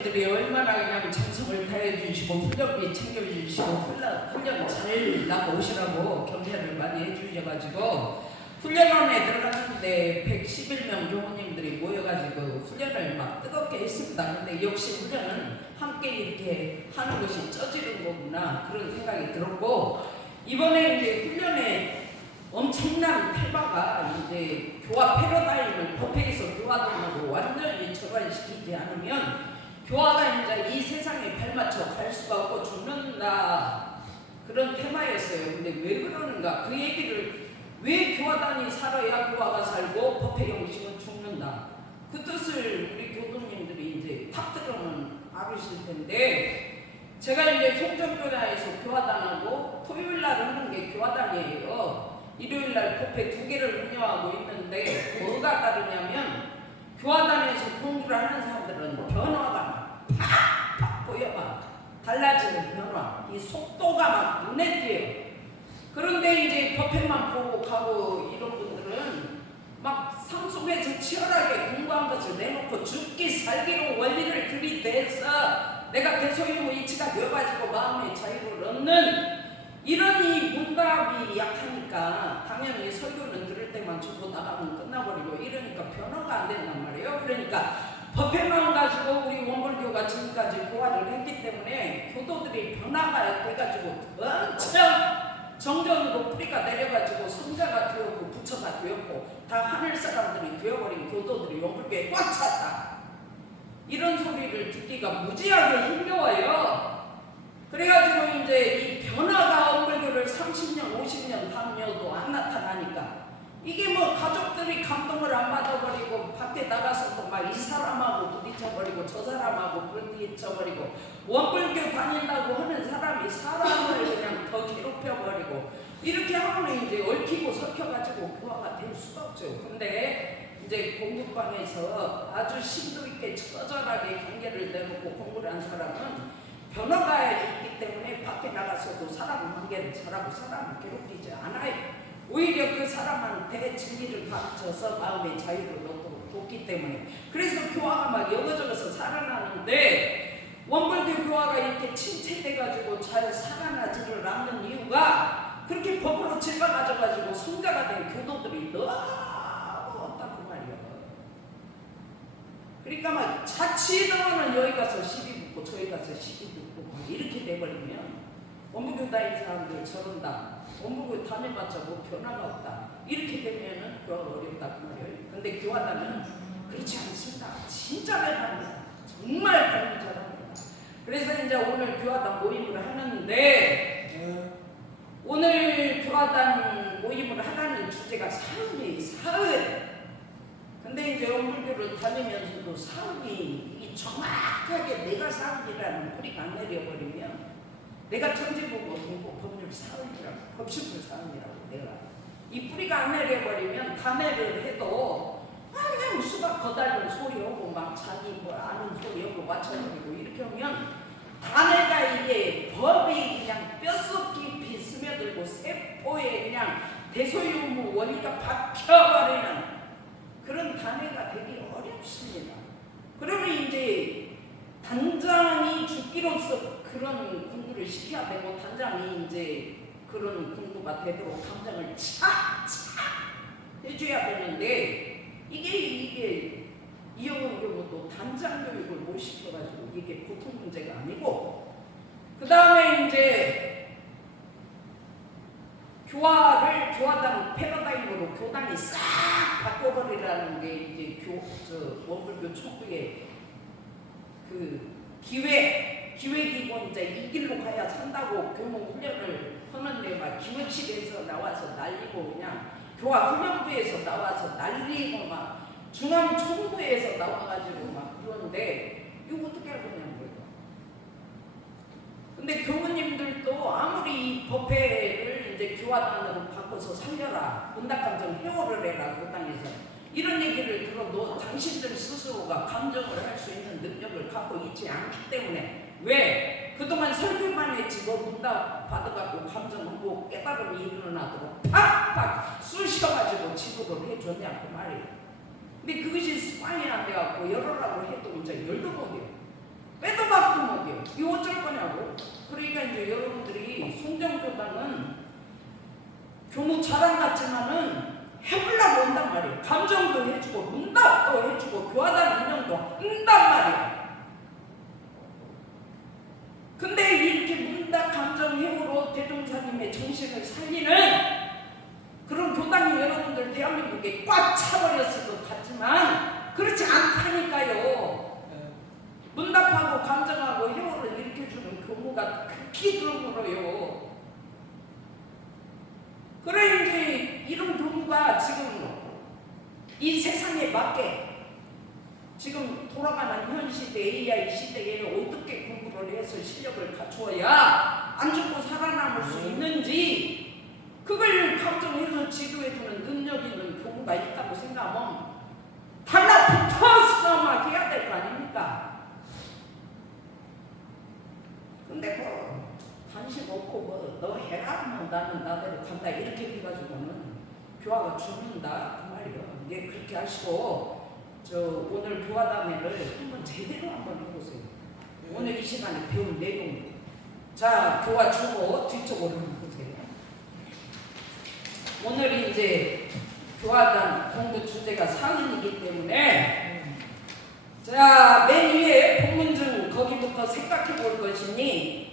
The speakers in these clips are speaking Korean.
들이 얼마나 그냥 정성을 다해주시고 훈련비 챙겨주시고 훈련 잘 나가오시라고 격려를 많이 해주셔가지고 훈련원에 들어갔는데 111명 교우님들이 모여가지고 훈련을 막 뜨겁게 했습니다. 근데 역시 훈련은 함께 이렇게 하는 것이 쪄지는 거구나 그런 생각이 들었고, 이번에 이제 훈련에 엄청난 테마가 이제 교화 패러다임을 법회에서 교화동으로 완전히 전환시키지 않으면 교화가 이제 이 세상에 발맞춰 갈 수가 없고 죽는다, 그런 테마였어요. 근데 왜 그러는가, 그 얘기를 왜 교화단이 살아야 교화가 살고 법회 형식은 죽는다, 그 뜻을 우리 교도님들이 이제 탁 들으면 알으실 텐데, 제가 이제 송정교회에서 교화단하고 토요일날 하는 게 교화단이에요. 일요일날 법회 2개를 운영하고 있는데 뭐가 다르냐면, 교화단에서 공부를 하는 사람들은 변화가 팍팍 보여봐. 달라지는 변화, 이 속도가 막 눈에 띄어요. 그런데 이제 법회만 보고 가고 이런 분들은 막 상속에서 치열하게 공부한 것을 내놓고 죽기 살기로 원리를 들이대서 내가 대소유무 이치가 되어가지고 마음의 자유를 얻는 이런 이 문답이 약하니까 당연히 설교는 들을 때만 주고 나가면 끝나버리고 이러니까 변화가 안 된단 말이에요. 그러니까 법회만 가지고 우리 원불교가 지금까지 교화를 했기 때문에 교도들이 변화가 돼가지고 엄청 정전으로 뿌리가 내려가지고 성자가 되었고 부처가 되었고 다 하늘 사람들이 되어버린 교도들이 원불교에 꽉 찼다, 이런 소리를 듣기가 무지하게 힘겨워요. 그래가지고 이제 이 변화가 원불교를 30년 50년 다녀도 안 나타나니까 이게 뭐 가족들이 감동을 안 받아버리고 밖에 나가서도 막 이 사람하고 부딪혀버리고 저 사람하고 부딪혀버리고 원불교 다닌다고 하는 사람이 사람을 그냥 더 괴롭혀버리고 이렇게 하면 이제 얽히고 섞여가지고 교화가 될 수가 없죠. 근데 이제 공부방에서 아주 심도 있게 처절하게 경계를 내놓고 공부를 한 사람은 변화가 있기 때문에 밖에 나가서도 사람 관계를 잘하고 사람을 괴롭히지 않아요. 오히려 그 사람한테 진리를 가르쳐서 마음의 자유를 얻도록 돕기 때문에, 그래서 교화가 막 여거저거서 살아나는데 원불교 교화가 이렇게 침체돼가지고 잘 살아나지를 않는 이유가 그렇게 법으로 짊어져가지고 성자가 된 교도들이 너무 없다고 말이에요. 그러니까 막 자칫하면 여기 가서 시비 붙고 저기 가서 시비 붙고 이렇게 돼버리면 원불교 다닌 사람들 저런다, 원불교 다녀봤자 뭐 변화가 없다, 이렇게 되면은 교화가 어렵다고 말이에요. 근데 교화단은 그렇지 않습니다. 진짜 변합니다. 정말 변화 잘합니다. 그래서 이제 오늘 교화단 모임을 하는데 오늘 교화단 모임을 하라는 주제가 사흘이에요. 사흘. 근데 이제 원불교를 다니면서도 사흘이 정확하게 내가 사흘이라는 뿌리가 안 내려버리면, 내가 천지보고 동포 법률 사흘이라고, 법식불 사흘이라고 내가 이 뿌리가 안 내려버리면 단회를 해도 그냥 수박 거달는 소리하고 막 자기 뭐 아는 소리하고 맞춰버리고 이렇게 하면 단회가 이게 법이 그냥 뼛속 깊이 스며들고 세포에 그냥 대소유무 원리가 박혀버리는 그런 단회가 되기 어렵습니다. 그러면 이제 단장이 죽기로서 그런 공부를 시켜야 되고, 단장이 이제 그런 공부가 되도록 감정을 착착 해줘야 되는데, 이게 이영훈 교무도 단장 교육을 못 시켜가지고 이게 보통 문제가 아니고, 그 다음에 이제 교화단 패러다임으로 교단이 싹 바꿔버리라는 게 이제 원불교 총부의 그 기획이고 이제 이 길로 가야 산다고 교무 훈련을 하는데 막 기획실에서 나와서 날리고 그냥 교화 훈련부에서 나와서 날리고 막 중앙총부에서 나와가지고 막 그러는데 이거 어떻게 할 거냐고요. 근데 교무님들도 아무리 이 법회를 이제 교화단으로 바꿔서 살려라, 문답감정 해오를 해라, 교단에서 이런 얘기를 들어도 당신들 스스로가 감정을 할 수 있는 능력을 갖고 있지 않기 때문에, 왜? 그동안 설교만 했지 뭐 문답 받아갖고 감정하고 깨달음이 일어나도록 팍팍 쑤셔가지고 지도를 해줬냐고 말이에요. 근데 그것이 습관이 안 돼갖고 열어라고 해도 이제 열도 못해요. 그러니까 이제 여러분들이 송정교단은 교무 자랑 같지만은 해보려고 한단 말이에요. 감정도 해주고 문답도 해주고 교화단 운영도 한단 말이에요. 근데 이렇게 문답 감정 해보로 대종사님의 정신을 살리는 그런 교단이 여러분들 대한민국에 꽉 차버렸을 것 같지만 그렇지 않다니까요. 문답하고 감정하고 해오를 일으켜주는 교무가 극히 드물어요. 그래 이제 이런 교무가 지금 이 세상에 맞게 지금 돌아가는 현 시대 AI 시대에는 어떻게 공부를 해서 실력을 갖추어야 안 죽고 살아남을 수 있는지 그걸 감정해서 지도해주는 능력 있는 교무가 있다고 생각하면 달라붙어서 막 해야 될 거 아닙니까? 근데 뭐 관심 없고 뭐 너 해라 뭐 나는 나대로 간다 이렇게 해가지고는 교화가 죽는다 그 말이요. 예, 그렇게 하시고 저 오늘 교화단회를 한번 제대로 한번 해보세요. 오늘 이 시간에 배운 내용 자 교화 주고 뒤쪽으로 한번 보세요. 오늘이 이제 교화단 공부 주제가 사은이기 때문에 자 맨 위에 본문중 거기부터 생각해 볼 것이니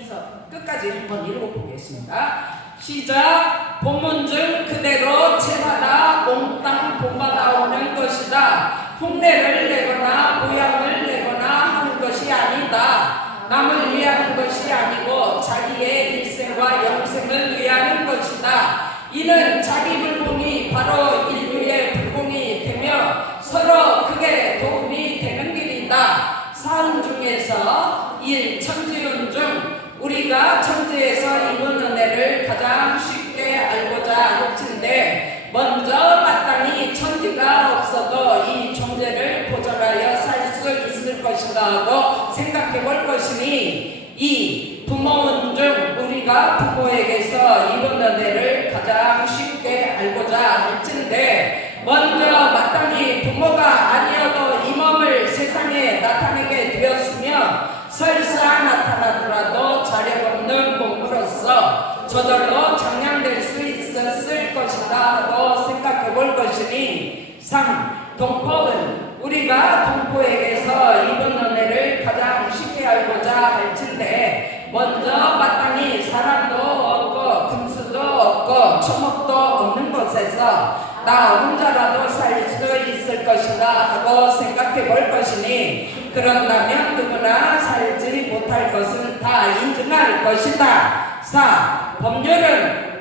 해서 끝까지 한번 읽어보겠습니다. 시작. 본문중 그대로 채받아 몽땅 본받아 오는 것이다. 흉내를 내거나 모양을 내거나 하는 것이 아니다. 남을 위하는 것이 아니고 자기의 일생과 영생을 위하는 것이다. 이는 자기 불공이 바로 인류의 불공이 되며 서로 그게 도움이 되는 길이다. 사은 중에서 천지윤 중 우리가 천지에서 입은 은혜를 가장 쉽게 알고자 할진대 먼저 마땅히 천지가 없어도 이 존재를 보존하여 살 수 있을 것이다 하고 생각해 볼 것이니 이 부모운 중 우리가 부모에게서 입은 은혜를 가장 쉽게 알고자 할진대 먼저 마땅히 부모가 아니어도 이 몸을 세상에 나타내게 되었으며 설사 나타나더라도 자력 없는 몸으로서 저절로 장량될 수 있었을 것이다 하고 생각해 볼 것이니 3. 동법은 우리가 동포에게서 입은 은혜를 가장 쉽게 알고자 할진대 먼저 마땅히 사람도 없고 금수도 없고 초목도 없는 곳에서 나 혼자라도 살 수 있을 것이다 하고 생각해 볼 것이니 그런다면 누구나 살지 못할 것은 다 인정할 것이다. 4.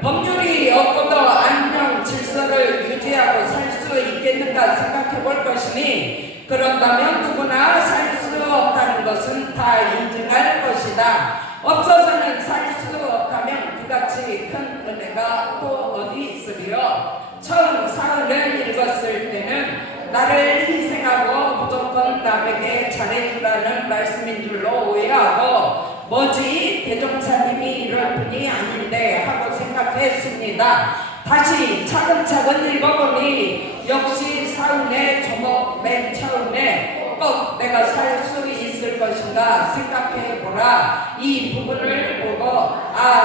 법률이 없고도 안녕 질서를 유지하고 살 수 있겠는가 생각해 볼 것이니 그런다면 누구나 살 수 없다는 것은 다 인정할 것이다. 없어서는 살 수 없다면 그같이 큰 은혜가 또 어디 있으리요. 처음 사은을 읽었을 때는 나를 희생하고 무조건 남에게 잘해주라는 말씀인 줄로 오해하고 뭐지 대종사님이 이럴 분이 아닌데 하고 생각했습니다. 다시 차근차근 읽어보니 역시 사은의 조목 맨 처음에 꼭 내가 살 수 있을 것인가 생각해보라. 이 부분을 보고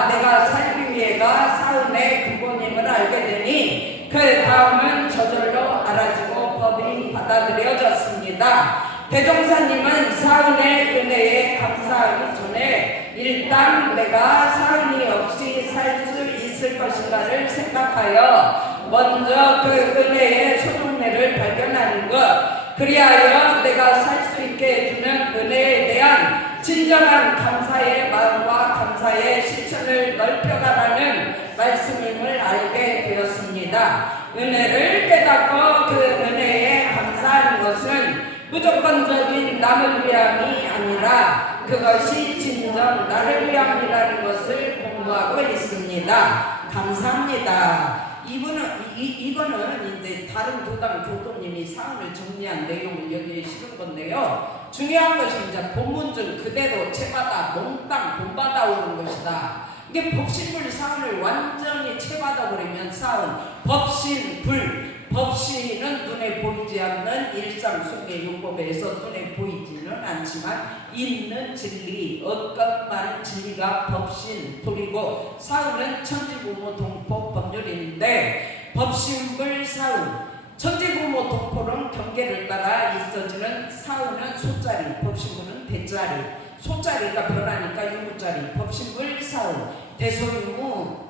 내가 살기 위해가 사은의 근본임을 알게 되니 그 다음은 저절로 알아지고 법이 받아들여졌습니다. 대종사님은 사은의 은혜에 감사하기 전에 일단 내가 사은이 없이 살 수 있을 것인가를 생각하여 먼저 그 은혜의 소중례를 발견하는 것 그리하여 내가 살 수 있게 해주는 은혜에 대한 진정한 감사의 마음과 감사의 실천을 넓혀가라는 말씀임을 알게 되었습니다. 은혜를 깨닫고 그 은혜에 감사하는 것은 무조건적인 남을 위함이 아니라 그것이 진정 나를 위함이라는 것을 공부하고 있습니다. 감사합니다. 이거는 이제 다른 교당 교도님이 사안을 정리한 내용을 여기에 실은 건데요. 중요한 것이 이제 본문중 그대로 채받아 몽땅 본받아 오는 것이다. 이게 법신불 사안을 완전히 채받아 버리면 사안 법신불 법시는 눈에 보이지 않는 일상 속의 율법에서 눈에 보이지는 않지만 있는 진리, 어떤 많은 진리가 법신, 그리고 사은은 천지부모 동포 법률인데 법신불 사은, 천지부모 동포는 경계를 따라 있어지는 사은은 소자리, 법신불은 대자리, 소자리가 변하니까 유무자리, 법신불 사은, 대소유무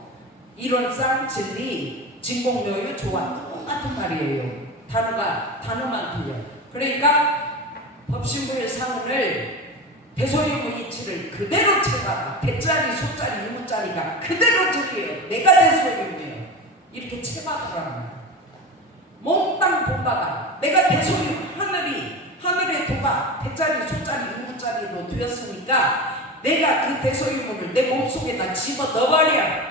이론상 진리, 진공요유 조화 똑같은 말이에요. 단어만 틀려. 그러니까 법신불 사은을 대소유무 이치를 그대로 채가 대자리, 소자리, 유무자리가 그대로 저기에요. 내가 대소유무예요. 이렇게 채박하라는 몽땅 본받아. 내가 대소유 하늘의 도가 대자리, 소자리, 유무자리로 되었으니까 내가 그 대소유무를 내 몸속에다 집어 넣어버려.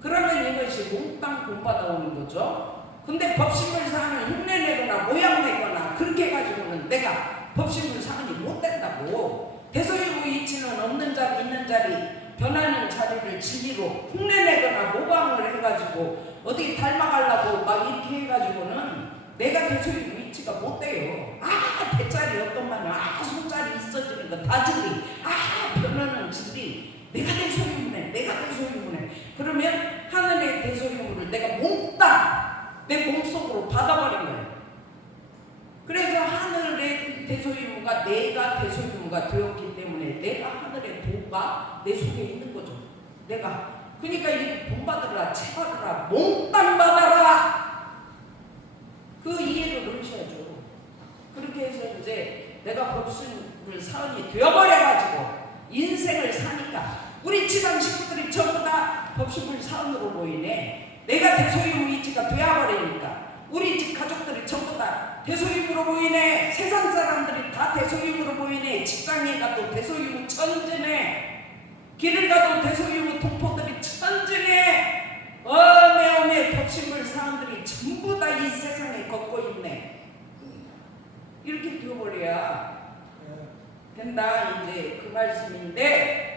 그러면 이것이 몽땅 본받아 오는 거죠. 근데 법신불 사은을 흉내내거나 모양내거나 그렇게 해가지고는 내가 법신불 사은이 못 된다고. 대소유무 이치는 없는 자리, 있는 자리, 변하는 자리를 진리로 흉내내거나 모방을 해가지고 어떻게 닮아가려고 막 이렇게 해가지고는 내가 대소유무 이치가 못 돼요. 대자리 어떤만요. 손자리 있어지는 거 다 진리. 변하는 진리. 내가 대소유무네. 내가 대소유무네. 그러면 하늘의 대소유무를 내가 몽땅 내 몸속으로 받아버린 거예요. 그래서 하늘의 대소유무가 내가 대소유무가 되었기 때문에 내가 하늘의 도가 내 속에 있는 거죠. 내가. 그러니까 이렇게 본받으라, 채받으라, 몽땅 받아라. 그 이해를 넣으셔야죠. 그렇게 해서 이제 내가 법신을 사은이 되어버려가지고 인생을 사니까 우리 집안 식구들이 전부 다 법신불 사은으로 보이네. 내가 대소유무 이치가 되어버리니까 우리 집 가족들이 전부 다 대소유무로 보이네. 세상 사람들이 다 대소유무로 보이네. 직장에 가도 대소유무 천지네. 길을 가도 대소유무 동포들이 천지네. 어메 법신불 사람들이 전부 다 이 세상에 걷고 있네. 이렇게 되어버려야 된다. 이제 그 말씀인데,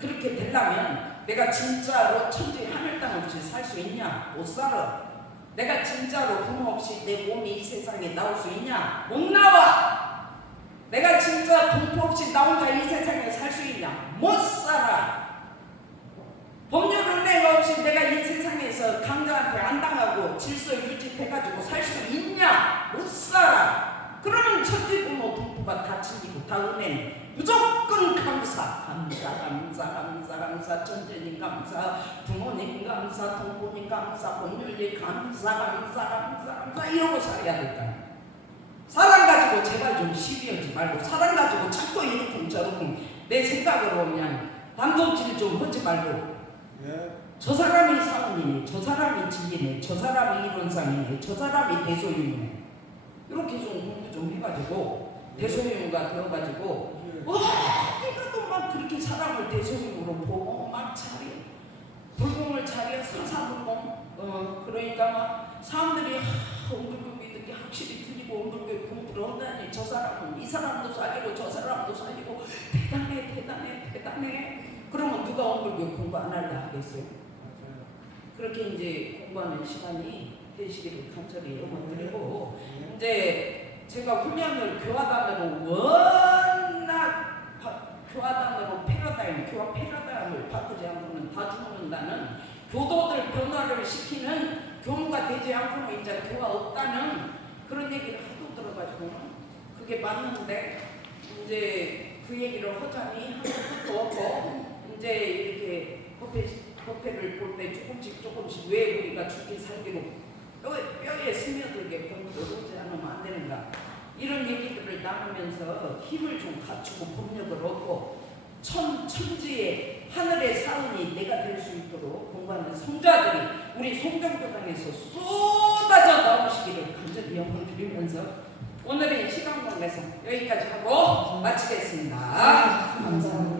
그렇게 되려면 내가 진짜로 천지 하늘 땅 없이 살 수 있냐? 못 살아. 내가 진짜로 부모 없이 내 몸이 이 세상에 나올 수 있냐? 못 나와. 내가 진짜 동포 없이 나 혼자 이 세상에 살 수 있냐? 못 살아. 법률 은혜가 없이 내가 이 세상에서 강자한테 안 당하고 질서 유지해가지고 살 수 있냐? 못 살아. 그러면 천지부모 동포가 다 챙기고 다 은혜는 무조건 감사. 천재님 감사, 부모님 감사, 동포님 감사, 법률님 감사 이러고 살아야 될까요? 사랑 가지고 제발 좀 시비하지 말고, 사랑 가지고 자꾸 이렇게 저렇게 내 생각으로 그냥 단도질 좀 하지 말고, 저 사람이 사은이네, 저 사람이 진리네, 저 사람이 이론상이네, 저 사람이 대소유무네, 이렇게 좀 공부 좀 해가지고 대소유무가 되어가지고 내가 또 막 그렇게 사람을 대소유무로 보고 막 차려 불공을 차려 사사불공. 그러니까 막 사람들이 온불교비 듣기 확실히 틀리고 온불교 공부를 한다니 저 사람은 이 사람도 살리고 저 사람도 살리고 대단해. 그러면 누가 온불교 공부 안 하려 하겠어요? 그렇게 이제 공부하는 시간이 되시기를 간절히 응원드리고, 이제 제가 훈련을 교화단으로 워낙 교화단으로 교화 패러다임을 바꾸지 않고는 다 죽는다는, 교도들 변화를 시키는 교무가 되지 않고는 이제 교화 없다는 그런 얘기를 하도 들어가지고는 그게 맞는데, 이제 그 얘기를 하자니 한 것도 없고, 이제 이렇게 법회를 볼 때 조금씩 왜 우리가 죽기 살기로 뼈에 스며들게 공부를 하지 않으면 안 되는가, 이런 얘기들을 나누면서 힘을 좀 갖추고 법력을 얻고 천지의 하늘의 사은이 내가 될 수 있도록 공부하는 성자들이 우리 송정교당에서 쏟아져 나오시기를 간절히 영광드리면서 오늘의 시간 관계에서 여기까지 하고 마치겠습니다. 감사합니다.